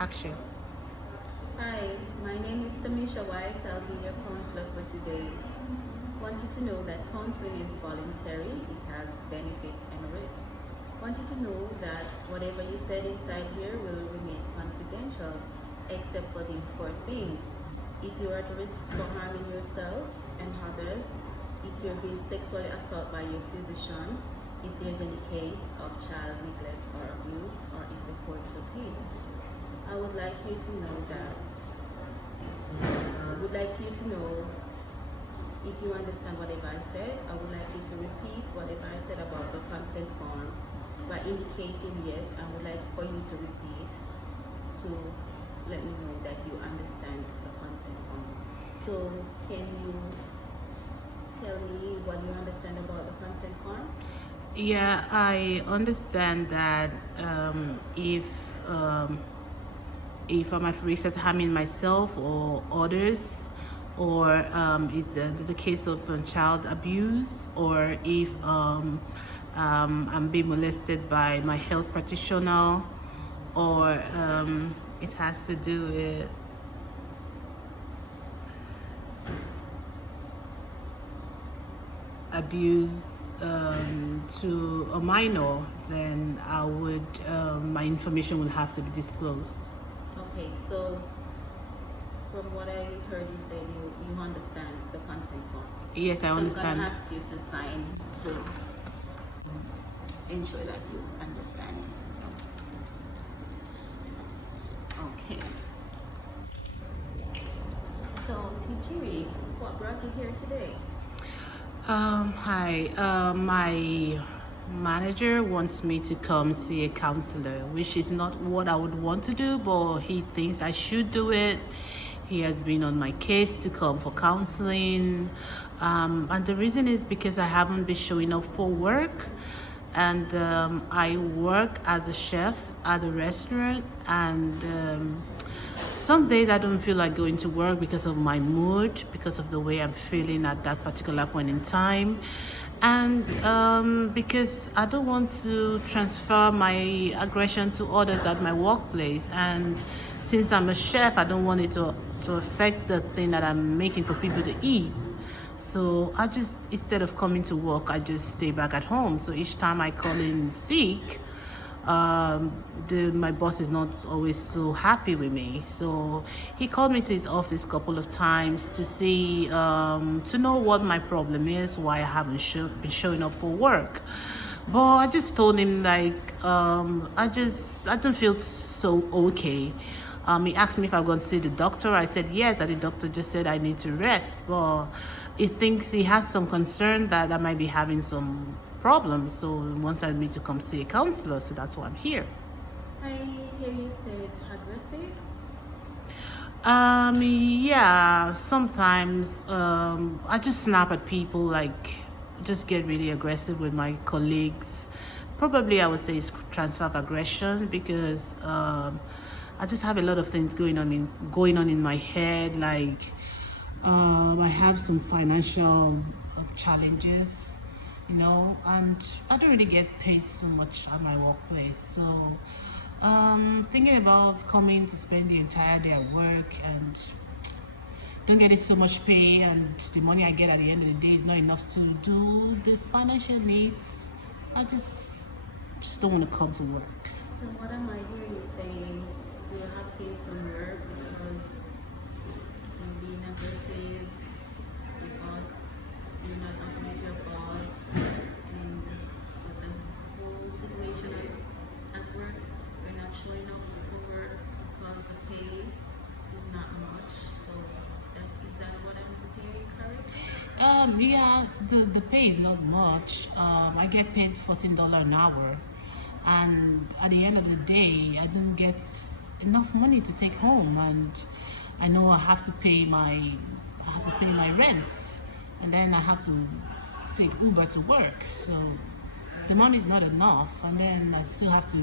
Action. Hi, my name is Tamisha White. I'll be your counselor for today. Want you to know that counseling is voluntary, it has benefits and risks. Want you to know that whatever you said inside here will remain confidential, except for these four things. If you're at risk for harming yourself and others, if you're being sexually assaulted by your physician, if there's any case of child neglect or abuse, or if the court subpoenas. I would like you to know that I would like you to know if you understand whatever I said. I would like you to repeat whatever I said about the consent form by indicating yes. I would like for you to repeat to let me know that you understand the consent form. So can you tell me what you understand about the consent form? Yeah, I understand that if I'm at risk of harming myself or others, or if there's a case of child abuse, or if I'm being molested by my health practitioner, or it has to do with abuse to a minor, then I would my information will have to be disclosed. Okay, so from what I heard you say, you understand the consent form. Yes, I So I'm understand. gonna ask you to sign to ensure that you understand. Okay. So Tijiri, what brought you here today? Hi. My manager wants me to come see a counselor, which is not what I would want to do, but he thinks I should do it. He has been on my case to come for counseling. And the reason is because I haven't been showing up for work. And I work as a chef at a restaurant, and some days I don't feel like going to work because of my mood, because of the way I'm feeling at that particular point in time, and because I don't want to transfer my aggression to others at my workplace. And since I'm a chef, I don't want it to affect the thing that I'm making for people to eat. So I just, instead of coming to work, I just stay back at home. So each time I call in sick, my boss is not always so happy with me. So he called me to his office a couple of times to see, to know what my problem is, why I haven't been showing up for work. But I just told him like, I don't feel so okay. He asked me if I'm going to see the doctor. I said yes, that the doctor just said I need to rest. But he thinks he has some concern that I might be having some problems. So he wants me to come see a counselor. So that's why I'm here. I hear you said aggressive. Yeah, sometimes I just snap at people, like just get really aggressive with my colleagues. Probably I would say it's transfer of aggression because I just have a lot of things going on in my head. Like I have some financial challenges, and I don't really get paid so much at my workplace. So thinking about coming to spend the entire day at work and don't get it so much pay, and the money I get at the end of the day is not enough to do the financial needs. I just don't want to come to work. So what am I hearing you saying? You're absent from work because you're being aggressive. The boss, you're not happy with your boss, and with the whole situation at work, you're not showing up for work because the pay is not much. So is that what I'm hearing correct? Yeah, the pay is not much. I get paid $14 an hour, and at the end of the day, I don't get enough money to take home, and I know I have to pay my rent, and then I have to take Uber to work. So the money is not enough, and then I still have to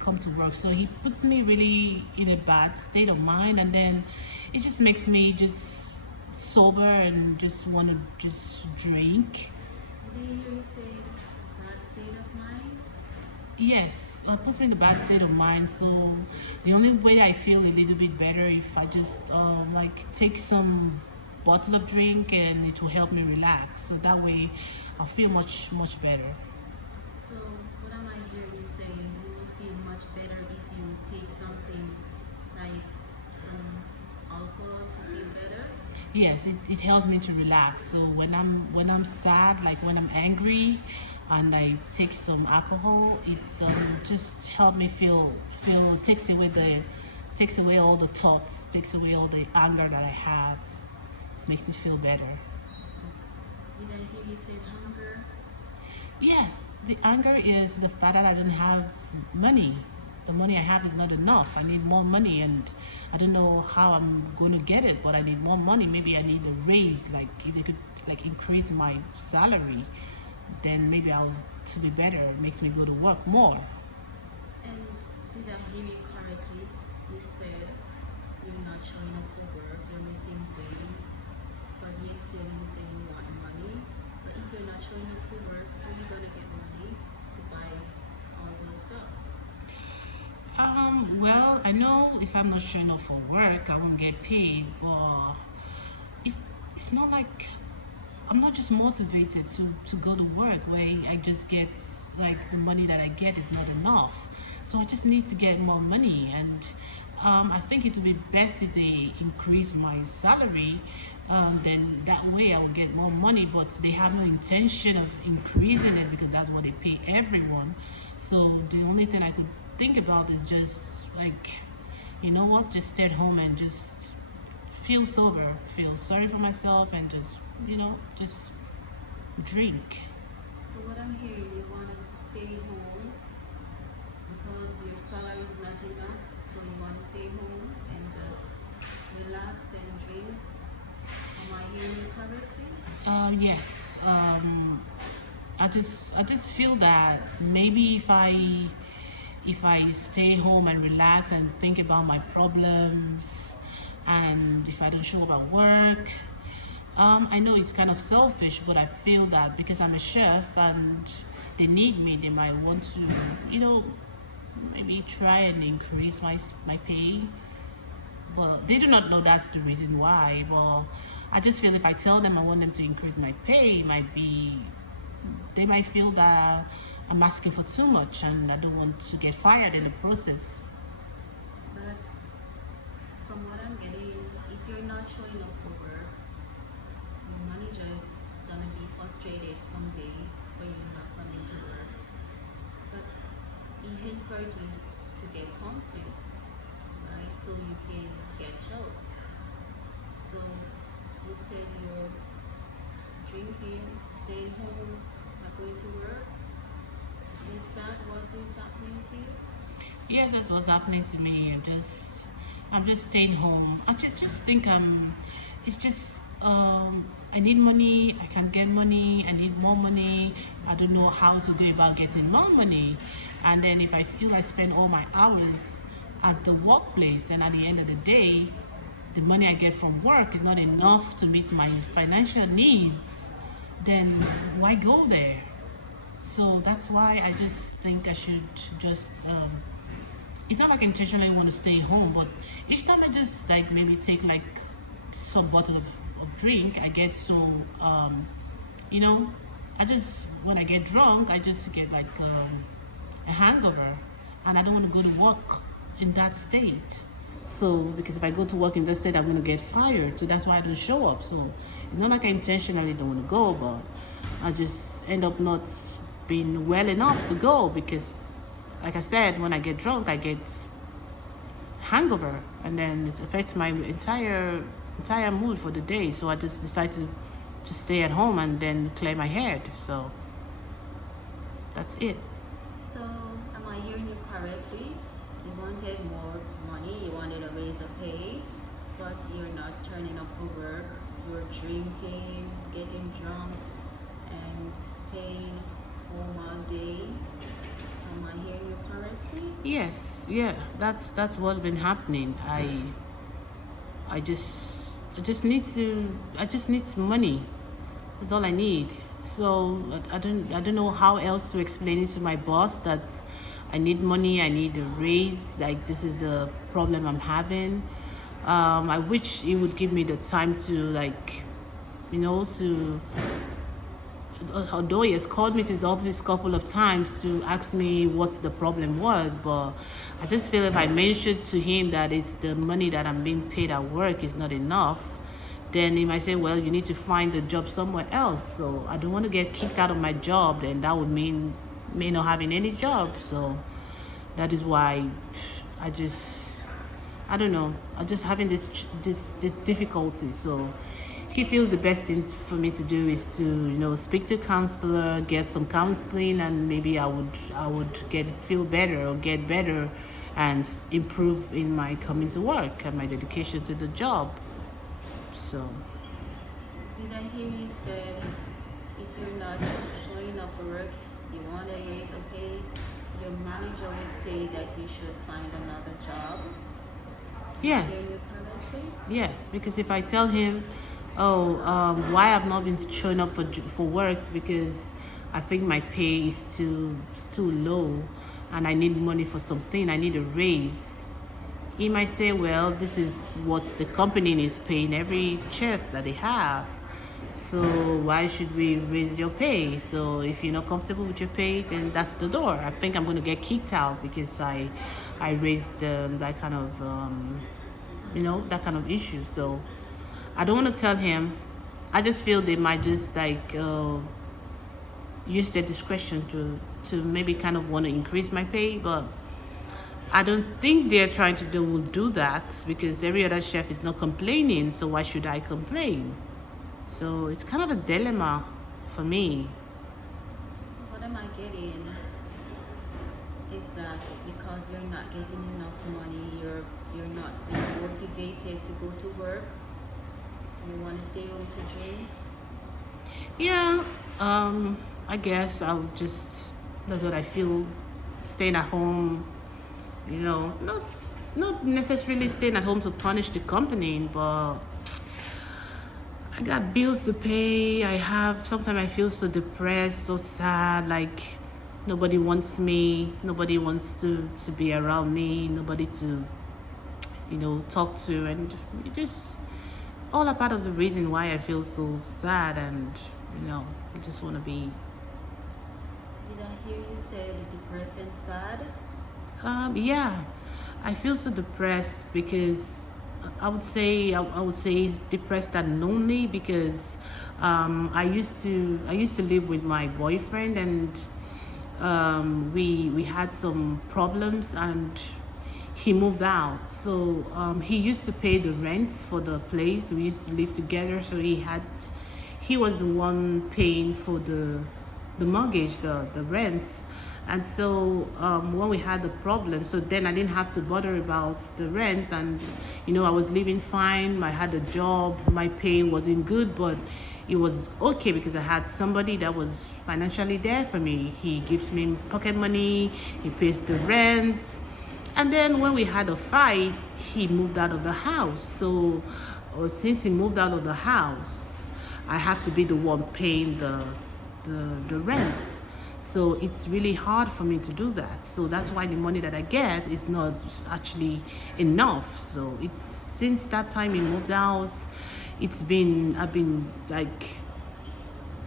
come to work. So he puts me really in a bad state of mind, and then it just makes me just sober and just want to just drink. Did I hear you say bad state of mind? Yes, it puts me in a bad state of mind. So the only way I feel a little bit better if I just like take some bottle of drink and it will help me relax. So that way I'll feel much better. So, what am I hearing you saying? You will feel much better if you take something like some alcohol to feel better? Yes, it helps me to relax. So when I'm sad, like when I'm angry, and I take some alcohol, it just help me feel takes away all the thoughts, takes away all the anger that I have. It makes me feel better. Did I hear you say hunger? Yes, the anger is the fact that I don't have money. The money I have is not enough. I need more money, and I don't know how I'm going to get it, but I need more money. Maybe I need a raise. Like if they could like increase my salary, then maybe I'll to be better. It makes me go to work more. And did I hear you correctly? You said you're not showing up for work, you're missing days, but yet still you say you want money. But if you're not showing up for work, how are you gonna get money to buy all those stuff? Well, I know if I'm not showing up for work, I won't get paid, but it's it's not like I'm not just motivated to go to work where I just get like the money that I get is not enough. So I just need to get more money, and I think it would be best if they increase my salary. Then that way I will get more money, but they have no intention of increasing it because that's what they pay everyone. So the only thing I could think about is just like, you know what, just stay at home and just feel sober, feel sorry for myself, and just, just drink. So what I'm hearing, you wanna stay home because your salary is not enough, so you wanna stay home and just relax and drink. Am I hearing you correctly? Yes. I just feel that maybe if I stay home and relax and think about my problems, and if I don't show up at work, I know it's kind of selfish, but I feel that because I'm a chef and they need me, they might want to, you know, maybe try and increase my pay. But they do not know that's the reason why. But I just feel if I tell them I want them to increase my pay, it might be they might feel that I'm asking for too much and I don't want to get fired in the process. But from what I'm getting, if you're not showing up for work, your manager is gonna be frustrated someday when you're not coming to work. But he encourages to get counseling, right? So you can get help. So you said you're drinking, staying home, not going to work. Is that what is happening to you? Yes, that's what's happening to me. I'm just staying home. I just think it's just I need money, I can get money, I need more money. I don't know how to go about getting more money. And then if I feel I spend all my hours at the workplace, and at the end of the day the money I get from work is not enough to meet my financial needs, then why go there? So that's why I just think I should just it's not like I intentionally want to stay home, but each time I just like maybe take like some bottle of drink, I get so you know, I just when I get drunk, I just get like a hangover, and I don't want to go to work in that state. So because if I go to work in that state, I'm gonna get fired. So that's why I don't show up. So it's not like I intentionally don't want to go, but I just end up not being well enough to go because, like I said, when I get drunk, I get hangover, and then it affects my entire mood for the day. So I just decide to just stay at home and then clear my head. So that's it. So am I hearing you correctly? You wanted more money, you wanted a raise of pay, but you're not turning up for work. You're drinking, getting drunk, and staying home all day. Am I hearing you correctly? Yes, yeah, that's what's been happening. I just need money. That's all I need. So I don't know how else to explain it to my boss that I need money, I need a raise, like this is the problem I'm having. I wish he would give me the time to, like, to, although he has called me to his office a couple of times to ask me what the problem was, but I just feel if I mentioned to him that it's the money that I'm being paid at work is not enough, then he might say, well, you need to find a job somewhere else. So I don't want to get kicked out of my job, and that would mean me not having any job. So that is why I just, I don't know. I'm just having this difficulty. So he feels the best thing for me to do is to, speak to a counselor, get some counseling, and maybe I would feel better or get better and improve in my coming to work and my dedication to the job. So Did I hear you said if you're not showing up for work, you want a raise or pay, your manager would say that you should find another job? yes, Hear you correctly? yes, because if I tell him, oh, why I've not been showing up for work because I think my pay is too low, and I need money for something, I need a raise. He might say, well, this is what the company is paying every chef that they have. So why should we raise your pay? So if you're not comfortable with your pay, then that's the door. I think I'm going to get kicked out because I raised that kind of that kind of issue. So I don't want to tell him. I just feel they might just like use their discretion to maybe kind of want to increase my pay, but I don't think they're trying to do that because every other chef is not complaining. So why should I complain? So it's kind of a dilemma for me. What am I getting is that because you're not getting enough money, you're not being motivated to go to work. You want to stay home to drink. Yeah, I guess I'll just, that's what I feel, staying at home, not necessarily staying at home to punish the company, but I got bills to pay. Sometimes I feel so depressed, so sad, like nobody wants me, nobody wants to be around me, nobody to, talk to, and it just all a part of the reason why I feel so sad, and I just want to be. Did I hear you say depressed and sad? Yeah, I feel so depressed because I would say depressed and lonely because I used to live with my boyfriend, and we had some problems, and he moved out. So he used to pay the rents for the place. We used to live together, so he was the one paying for the mortgage, the rents. And so when we had the problem, so then I didn't have to bother about the rents, and I was living fine. I had a job, my pay wasn't good, but it was okay because I had somebody that was financially there for me. He gives me pocket money, he pays the rent. And then when we had a fight, he moved out of the house. So since he moved out of the house, I have to be the one paying the rent. So it's really hard for me to do that. So that's why the money that I get is not actually enough. So it's since that time he moved out, I've been like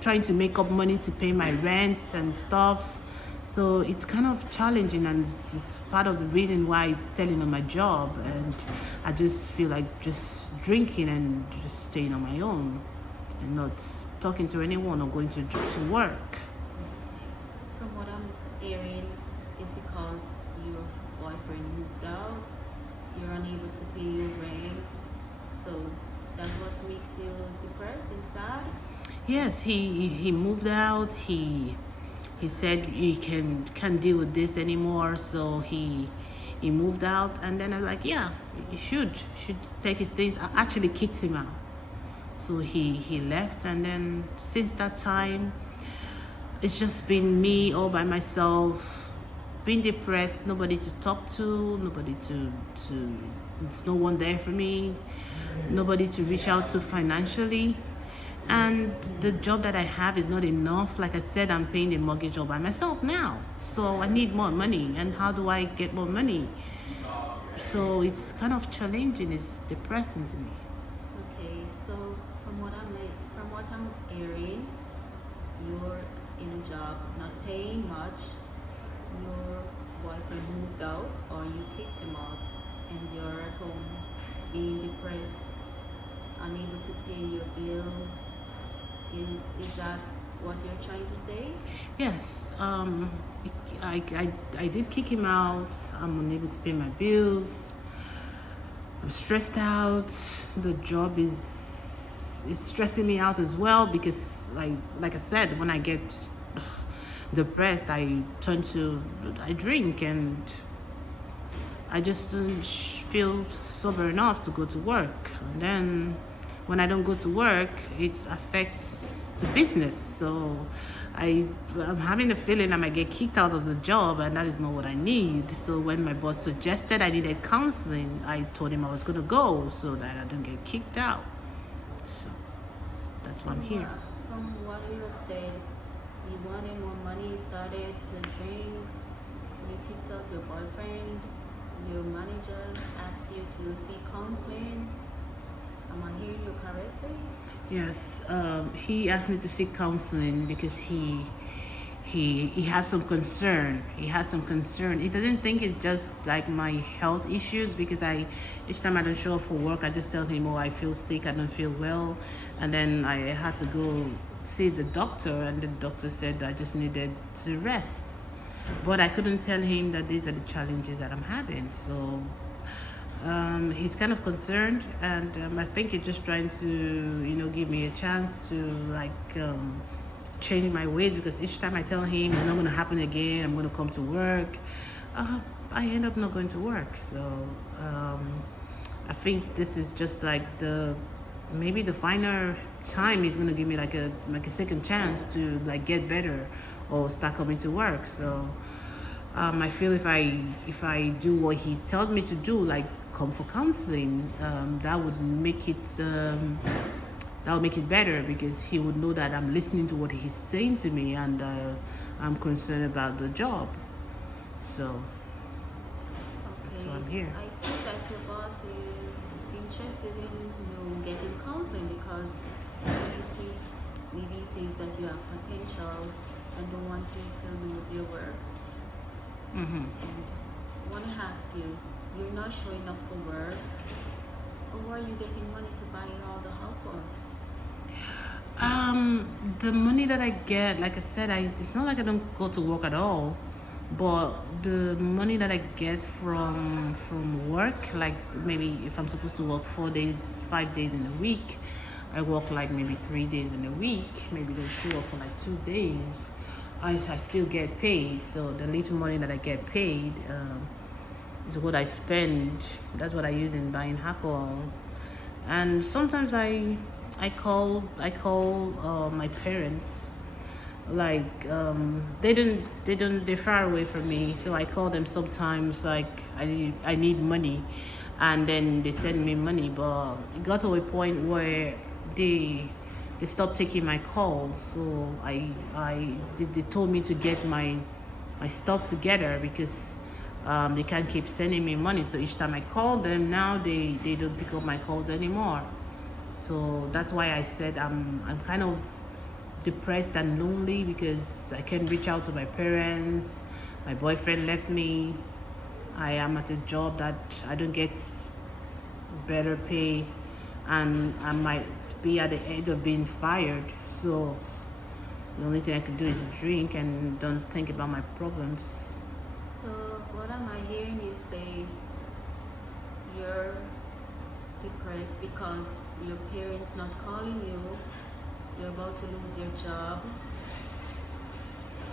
trying to make up money to pay my rents and stuff. So it's kind of challenging, and it's part of the reason why it's telling on my job, and I just feel like just drinking and just staying on my own and not talking to anyone or going to work. From what I'm hearing, is because your boyfriend moved out, you're unable to pay your rent, so that's what makes you depressed and sad? Yes, he moved out. He said he can't deal with this anymore, so he moved out. And then I'm like, yeah, he should take his things. I actually kicked him out, so he left. And then since that time, it's just been me all by myself, being depressed, nobody to talk to, nobody to it's no one there for me, nobody to reach out to financially. and the job that I have is not enough. Like I said, I'm paying the mortgage all by myself now, so I need more money. And how do I get more money? So it's kind of challenging. It's depressing to me. Okay, so from what I'm hearing, you're in a job not paying much. Your boyfriend moved out, or you kicked him out, and you're at home being depressed, unable to pay your bills. Is that what you're trying to say? Yes, I did kick him out. I'm unable to pay my bills. I'm stressed out. The job is stressing me out as well because, like I said, when I get depressed, I drink, and I just don't feel sober enough to go to work. And then when I don't go to work, it affects the business. So I'm having a feeling I might get kicked out of the job, and that is not what I need. So when my boss suggested I needed counseling, I told him I was going to go so that I don't get kicked out. So that's why I'm here. From what you have said, you wanted more money, you started to drink, you kicked out your boyfriend, your manager asked you to seek counseling. Am I hearing you correctly? Yes, he asked me to seek counseling because he has some concern. He has some concern. He doesn't think it's just like my health issues, because each time I don't show up for work, I just tell him, oh, I feel sick, I don't feel well, and then I had to go see the doctor, and the doctor said I just needed to rest. But I couldn't tell him that these are the challenges that I'm having. So he's kind of concerned, and I think he's just trying to, give me a chance to change my ways, because each time I tell him it's not going to happen again, I'm going to come to work, I end up not going to work. So I think this is just like maybe the final time he's going to give me like a second chance to get better or start coming to work. So I feel if I do what he tells me to do, like come for counseling, that would make it better, because he would know that I'm listening to what he's saying to me, and I'm concerned about the job. So I'm here. I see that your boss is interested in you getting counseling because maybe he sees that you have potential and don't want you to lose your work. Mm-hmm. And I want to ask you, you're not showing up for work, or are you getting money to buy all the alcohol? The money that I get, like I said, it's not like I don't go to work at all, but the money that I get from work, like maybe if I'm supposed to work 4 days, 5 days in a week, I work like maybe 3 days in a week, maybe don't show up for like 2 days, I still get paid. So the little money that I get paid is what I spend. That's what I use in buying alcohol. And sometimes I call my parents, like they're far away from me, so I call them sometimes, like I need money, and then they send me money. But it got to a point where they stopped taking my calls, so they told me to get my stuff together, because they can't keep sending me money. So each time I call them now, they don't pick up my calls anymore. So that's why I said I'm kind of depressed and lonely, because I can't reach out to my parents. My boyfriend left me. I am at a job that I don't get better pay, and I might be at the edge of being fired. So the only thing I can do is drink and don't think about my problems. So what am I hearing you say? You're depressed because your parents not calling you, you're about to lose your job.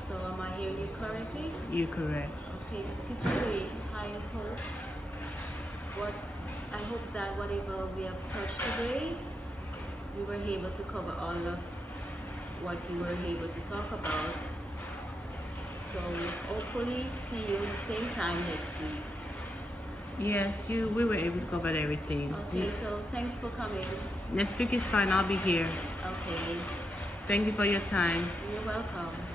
So am I hearing you correctly? You're correct. Okay, Teacher, I hope that whatever we have touched today, we were able to cover all of what you were able to talk about. So hopefully see you same time next week. Yes, we were able to cover everything. Okay, so thanks for coming. Next week is fine. I'll be here. Okay, Thank you for your time. you're welcome.